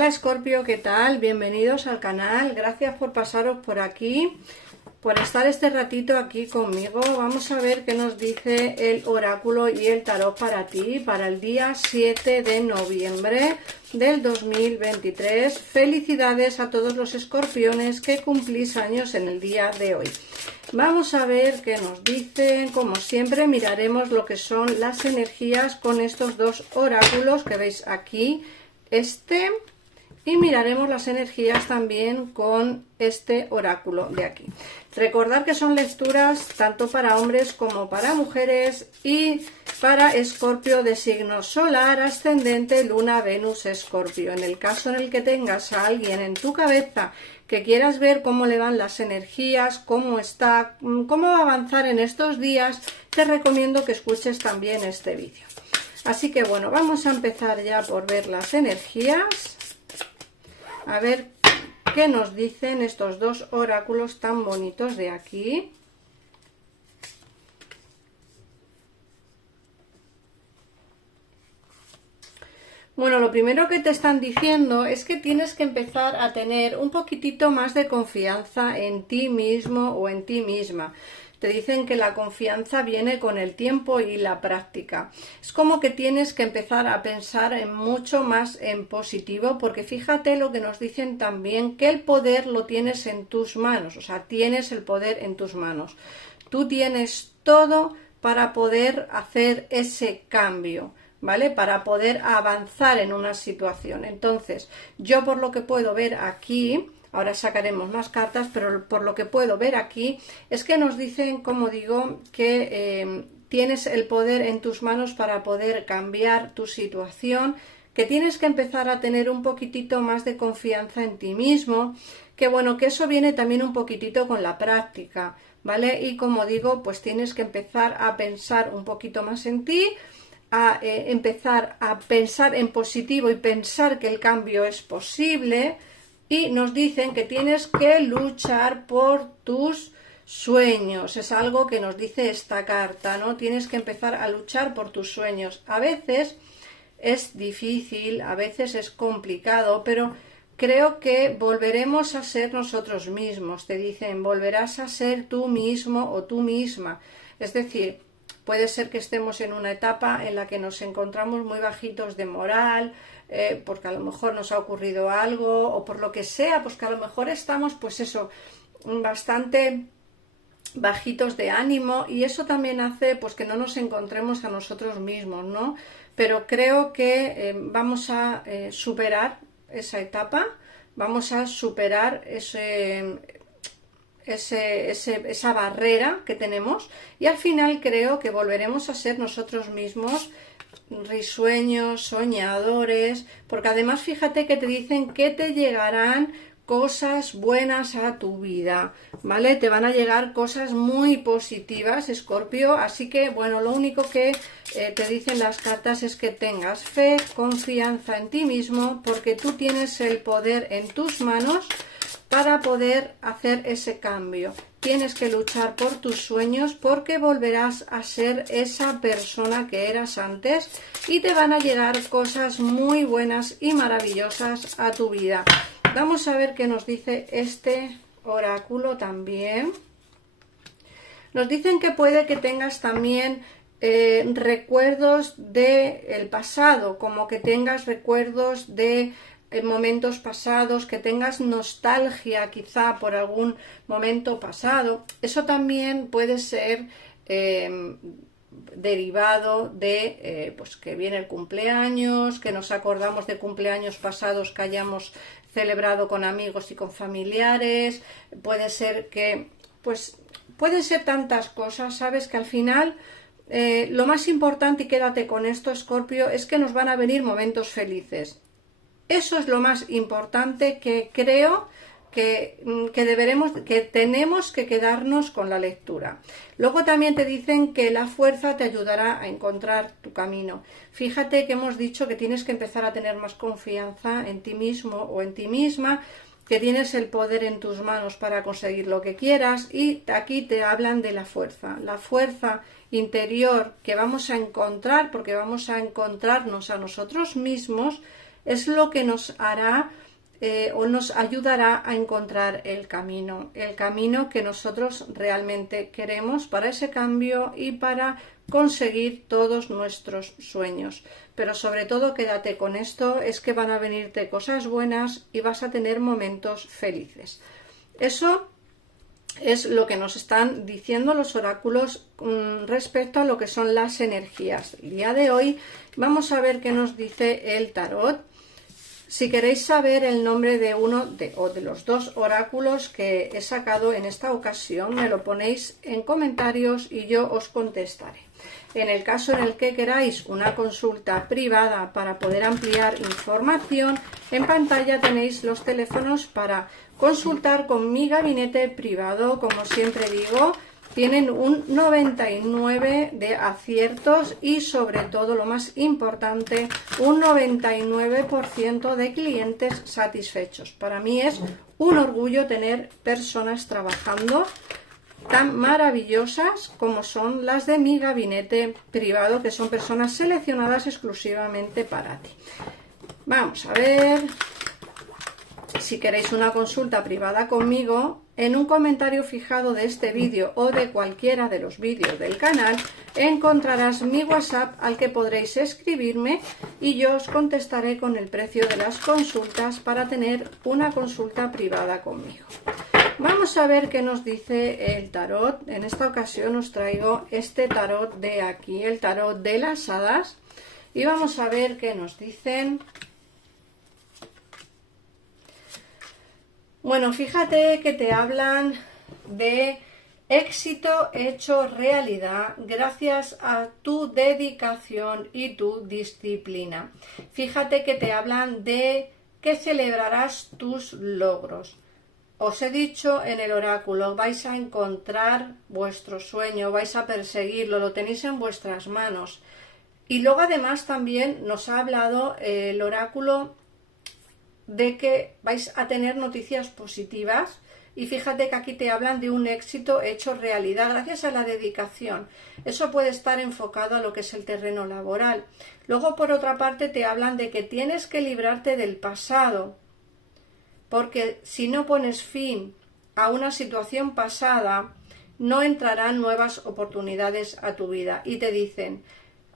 Hola Escorpio, ¿qué tal? Bienvenidos al canal, gracias por pasaros por aquí, por estar este ratito aquí conmigo. Vamos a ver qué nos dice el oráculo y el tarot para ti, para el día 7 de noviembre del 2023. Felicidades a todos los escorpiones que cumplís años en el día de hoy. Vamos a ver qué nos dicen. Como siempre miraremos lo que son las energías con estos dos oráculos que veis aquí, y miraremos las energías también con este oráculo de aquí. Recordad que son lecturas tanto para hombres como para mujeres y para Escorpio de signo solar, ascendente, luna, Venus, Escorpio. En el caso en el que tengas a alguien en tu cabeza que quieras ver cómo le van las energías, cómo está, cómo va a avanzar en estos días, te recomiendo que escuches también este vídeo. Así que bueno, vamos a empezar ya por ver las energías. A ver qué nos dicen estos dos oráculos tan bonitos de aquí. Bueno, lo primero que te están diciendo es que tienes que empezar a tener un poquitito más de confianza en ti mismo o en ti misma. Te dicen que la confianza viene con el tiempo y la práctica. Es como que tienes que empezar a pensar en mucho más en positivo, porque fíjate lo que nos dicen también, que el poder lo tienes en tus manos, o sea, tienes el poder en tus manos. Tú tienes todo para poder hacer ese cambio, ¿vale? Para poder avanzar en una situación. Entonces, yo por lo que puedo ver aquí, ahora sacaremos más cartas, pero por lo que puedo ver aquí es que nos dicen, como digo, que tienes el poder en tus manos para poder cambiar tu situación, que tienes que empezar a tener un poquitito más de confianza en ti mismo, que bueno, que eso viene también un poquitito con la práctica, ¿vale? Y como digo, pues tienes que empezar a pensar un poquito más en ti, a empezar a pensar en positivo y pensar que el cambio es posible. Y nos dicen que tienes que luchar por tus sueños. Es algo que nos dice esta carta, ¿no? Tienes que empezar a luchar por tus sueños. A veces es difícil, a veces es complicado, pero creo que volveremos a ser nosotros mismos. Te dicen, volverás a ser tú mismo o tú misma. Es decir, puede ser que estemos en una etapa en la que nos encontramos muy bajitos de moral, porque a lo mejor nos ha ocurrido algo o por lo que sea, pues que a lo mejor estamos, pues eso, bastante bajitos de ánimo, y eso también hace pues que no nos encontremos a nosotros mismos, ¿no? Pero creo que vamos a superar esa etapa, vamos a superar esa barrera que tenemos, y al final creo que volveremos a ser nosotros mismos, risueños, soñadores, porque además fíjate que te dicen que te llegarán cosas buenas a tu vida, ¿vale? Te van a llegar cosas muy positivas, Escorpio, así que bueno, lo único que te dicen las cartas es que tengas fe, confianza en ti mismo, porque tú tienes el poder en tus manos para poder hacer ese cambio. Tienes que luchar por tus sueños, porque volverás a ser esa persona que eras antes y te van a llegar cosas muy buenas y maravillosas a tu vida. Vamos a ver qué nos dice este oráculo también. Nos dicen que puede que tengas también recuerdos del pasado, como que tengas recuerdos de momentos pasados, que tengas nostalgia quizá por algún momento pasado. Eso también puede ser derivado de pues que viene el cumpleaños, que nos acordamos de cumpleaños pasados que hayamos celebrado con amigos y con familiares. Puede ser que, pues pueden ser tantas cosas, sabes, que al final lo más importante, y quédate con esto, Escorpio, es que nos van a venir momentos felices. Eso es lo más importante, que creo que tenemos que quedarnos con la lectura. Luego también te dicen que la fuerza te ayudará a encontrar tu camino. Fíjate que hemos dicho que tienes que empezar a tener más confianza en ti mismo o en ti misma, que tienes el poder en tus manos para conseguir lo que quieras, y aquí te hablan de la fuerza interior que vamos a encontrar, porque vamos a encontrarnos a nosotros mismos es lo que nos hará o nos ayudará a encontrar el camino que nosotros realmente queremos para ese cambio y para conseguir todos nuestros sueños. Pero sobre todo quédate con esto, es que van a venirte cosas buenas y vas a tener momentos felices. Eso es lo que nos están diciendo los oráculos respecto a lo que son las energías. El día de hoy vamos a ver qué nos dice el tarot. Si queréis saber el nombre de uno o de los dos oráculos que he sacado en esta ocasión, me lo ponéis en comentarios y yo os contestaré. En el caso en el que queráis una consulta privada para poder ampliar información, en pantalla tenéis los teléfonos para consultar con mi gabinete privado. Como siempre digo, tienen un 99 de aciertos y sobre todo, lo más importante, un 99% de clientes satisfechos. Para mí es un orgullo tener personas trabajando tan maravillosas como son las de mi gabinete privado, que son personas seleccionadas exclusivamente para ti. Vamos a ver. Si queréis una consulta privada conmigo, en un comentario fijado de este vídeo o de cualquiera de los vídeos del canal encontrarás mi WhatsApp al que podréis escribirme y yo os contestaré con el precio de las consultas para tener una consulta privada conmigo. Vamos a ver qué nos dice el tarot. En esta ocasión os traigo este tarot de aquí, el tarot de las hadas, y vamos a ver qué nos dicen. Bueno, fíjate que te hablan de éxito hecho realidad gracias a tu dedicación y tu disciplina. Fíjate que te hablan de que celebrarás tus logros. Os he dicho en el oráculo, vais a encontrar vuestro sueño, vais a perseguirlo, lo tenéis en vuestras manos. Y luego además también nos ha hablado el oráculo de que vais a tener noticias positivas y fíjate que aquí te hablan de un éxito hecho realidad gracias a la dedicación. Eso puede estar enfocado a lo que es el terreno laboral. Luego, por otra parte, te hablan de que tienes que librarte del pasado, porque si no pones fin a una situación pasada, no entrarán nuevas oportunidades a tu vida. Y te dicen,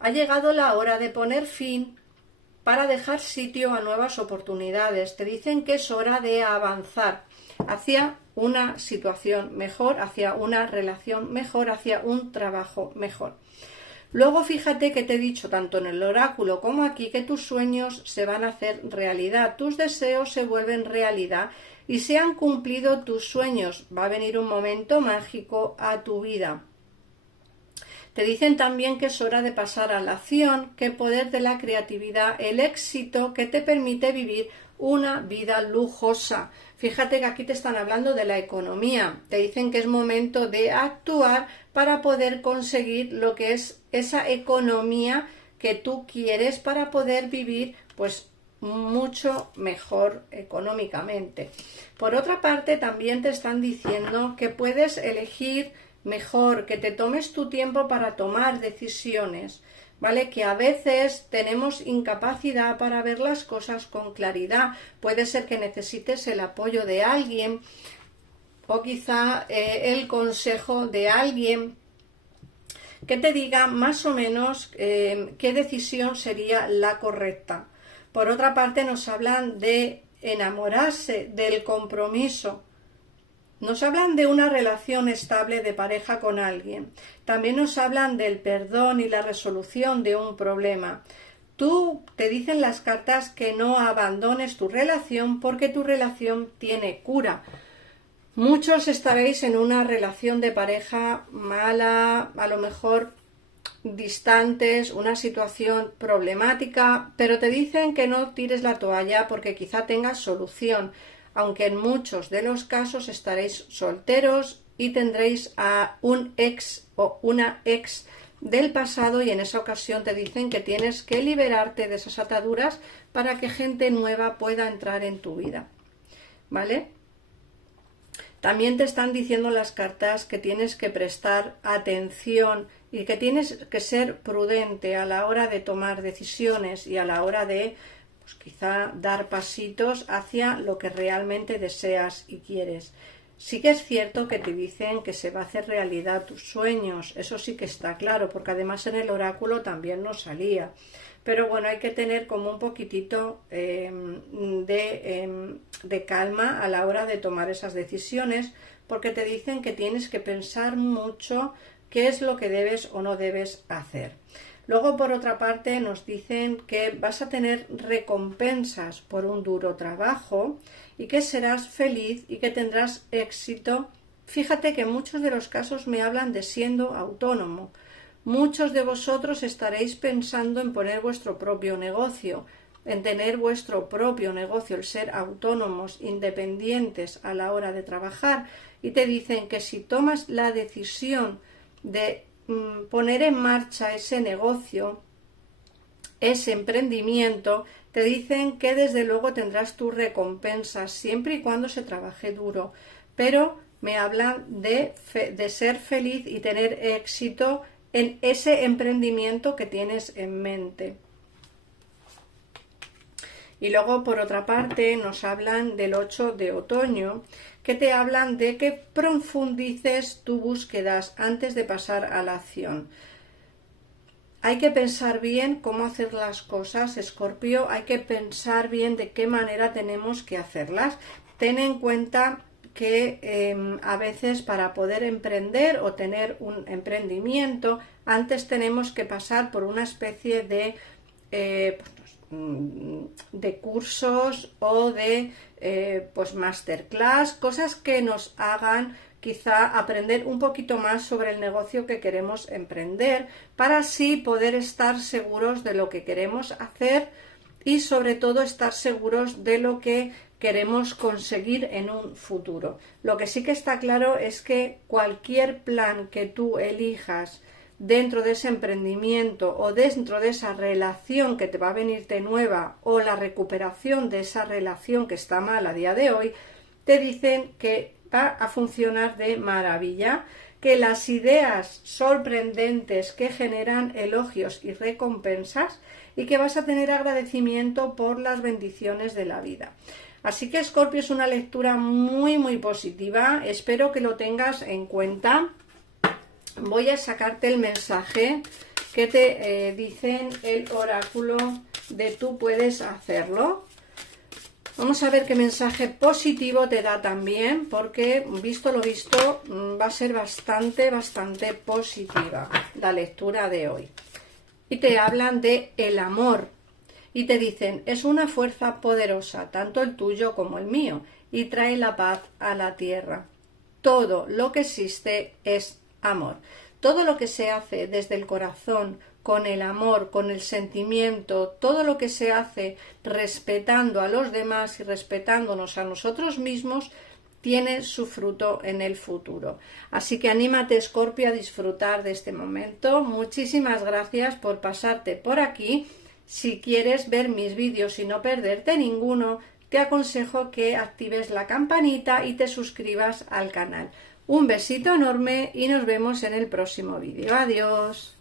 ha llegado la hora de poner fin para dejar sitio a nuevas oportunidades. Te dicen que es hora de avanzar hacia una situación mejor, hacia una relación mejor, hacia un trabajo mejor. Luego fíjate que te he dicho tanto en el oráculo como aquí que tus sueños se van a hacer realidad, tus deseos se vuelven realidad y se han cumplido tus sueños. Va a venir un momento mágico a tu vida. Te dicen también que es hora de pasar a la acción, que el poder de la creatividad, el éxito que te permite vivir una vida lujosa. Fíjate que aquí te están hablando de la economía. Te dicen que es momento de actuar para poder conseguir lo que es esa economía que tú quieres para poder vivir pues mucho mejor económicamente. Por otra parte, también te están diciendo que puedes elegir mejor, que te tomes tu tiempo para tomar decisiones, ¿vale? Que a veces tenemos incapacidad para ver las cosas con claridad. Puede ser que necesites el apoyo de alguien o quizá el consejo de alguien que te diga más o menos qué decisión sería la correcta. Por otra parte, nos hablan de enamorarse, del compromiso. Nos hablan de una relación estable de pareja con alguien. También nos hablan del perdón y la resolución de un problema. Te dicen las cartas que no abandones tu relación porque tu relación tiene cura. Muchos estaréis en una relación de pareja mala, a lo mejor distantes, una situación problemática, pero te dicen que no tires la toalla porque quizá tengas solución. Aunque en muchos de los casos estaréis solteros y tendréis a un ex o una ex del pasado y en esa ocasión te dicen que tienes que liberarte de esas ataduras para que gente nueva pueda entrar en tu vida, ¿vale? También te están diciendo las cartas que tienes que prestar atención y que tienes que ser prudente a la hora de tomar decisiones y a la hora de pues quizá dar pasitos hacia lo que realmente deseas y quieres. Sí que es cierto que te dicen que se va a hacer realidad tus sueños, eso sí que está claro, porque además en el oráculo también nos salía. Pero bueno, hay que tener como un poquitito de calma a la hora de tomar esas decisiones, porque te dicen que tienes que pensar mucho qué es lo que debes o no debes hacer. Luego, por otra parte, nos dicen que vas a tener recompensas por un duro trabajo y que serás feliz y que tendrás éxito. Fíjate que en muchos de los casos me hablan de siendo autónomo. Muchos de vosotros estaréis pensando en poner vuestro propio negocio, en tener vuestro propio negocio, el ser autónomos, independientes a la hora de trabajar, y te dicen que si tomas la decisión de poner en marcha ese negocio, ese emprendimiento, te dicen que desde luego tendrás tus recompensas siempre y cuando se trabaje duro, pero me hablan de ser feliz y tener éxito en ese emprendimiento que tienes en mente. Y luego, por otra parte, nos hablan del 8 de otoño, que te hablan de que profundices tus búsquedas antes de pasar a la acción. Hay que pensar bien cómo hacer las cosas, Escorpio, hay que pensar bien de qué manera tenemos que hacerlas. Ten en cuenta que a veces para poder emprender o tener un emprendimiento, antes tenemos que pasar por una especie de cursos o de masterclass, cosas que nos hagan quizá aprender un poquito más sobre el negocio que queremos emprender, para así poder estar seguros de lo que queremos hacer y sobre todo estar seguros de lo que queremos conseguir en un futuro. Lo que sí que está claro es que cualquier plan que tú elijas dentro de ese emprendimiento o dentro de esa relación que te va a venirte nueva, o la recuperación de esa relación que está mal a día de hoy, te dicen que va a funcionar de maravilla, que las ideas sorprendentes que generan elogios y recompensas, y que vas a tener agradecimiento por las bendiciones de la vida. Así que, Escorpio, es una lectura muy muy positiva, espero que lo tengas en cuenta. Voy a sacarte el mensaje que te dicen el oráculo de tú puedes hacerlo. Vamos a ver qué mensaje positivo te da también, porque visto lo visto va a ser bastante positiva la lectura de hoy. Y te hablan de el amor y te dicen, es una fuerza poderosa, tanto el tuyo como el mío, y trae la paz a la tierra. Todo lo que existe es amor. Todo lo que se hace desde el corazón, con el amor, con el sentimiento, todo lo que se hace respetando a los demás y respetándonos a nosotros mismos, tiene su fruto en el futuro. Así que anímate, Escorpio, a disfrutar de este momento. Muchísimas gracias por pasarte por aquí. Si quieres ver mis vídeos y no perderte ninguno, te aconsejo que actives la campanita y te suscribas al canal. Un besito enorme y nos vemos en el próximo vídeo. Adiós.